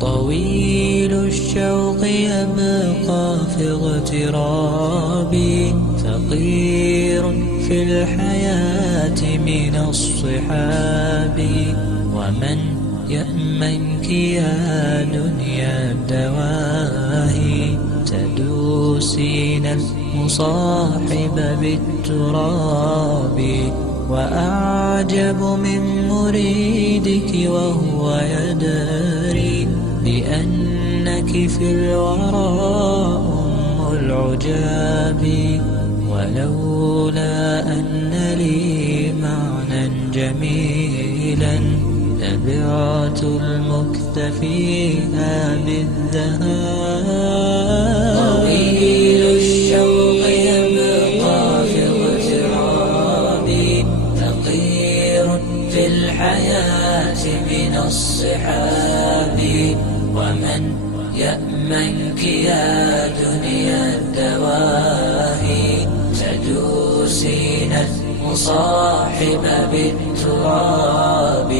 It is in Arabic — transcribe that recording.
طويل الشوق يبقى في اغترابي، فقير في الحياة من الصحاب. ومن يأمنك يا دنيا الدواهي، تدوسين المصاحب بالتراب. وأعجب من مريدك وهو يدري بأنك في الورى أم العجاب. ولولا أن لي معنى جميلا لبعت المكث فيها بالذهاب. طويل الشوق يبقى في اغترابي، فقير في الحياة من الصحاب. ومن يأمنك يا دنيا الدواهي، تدوسين المصاحب بالتراب.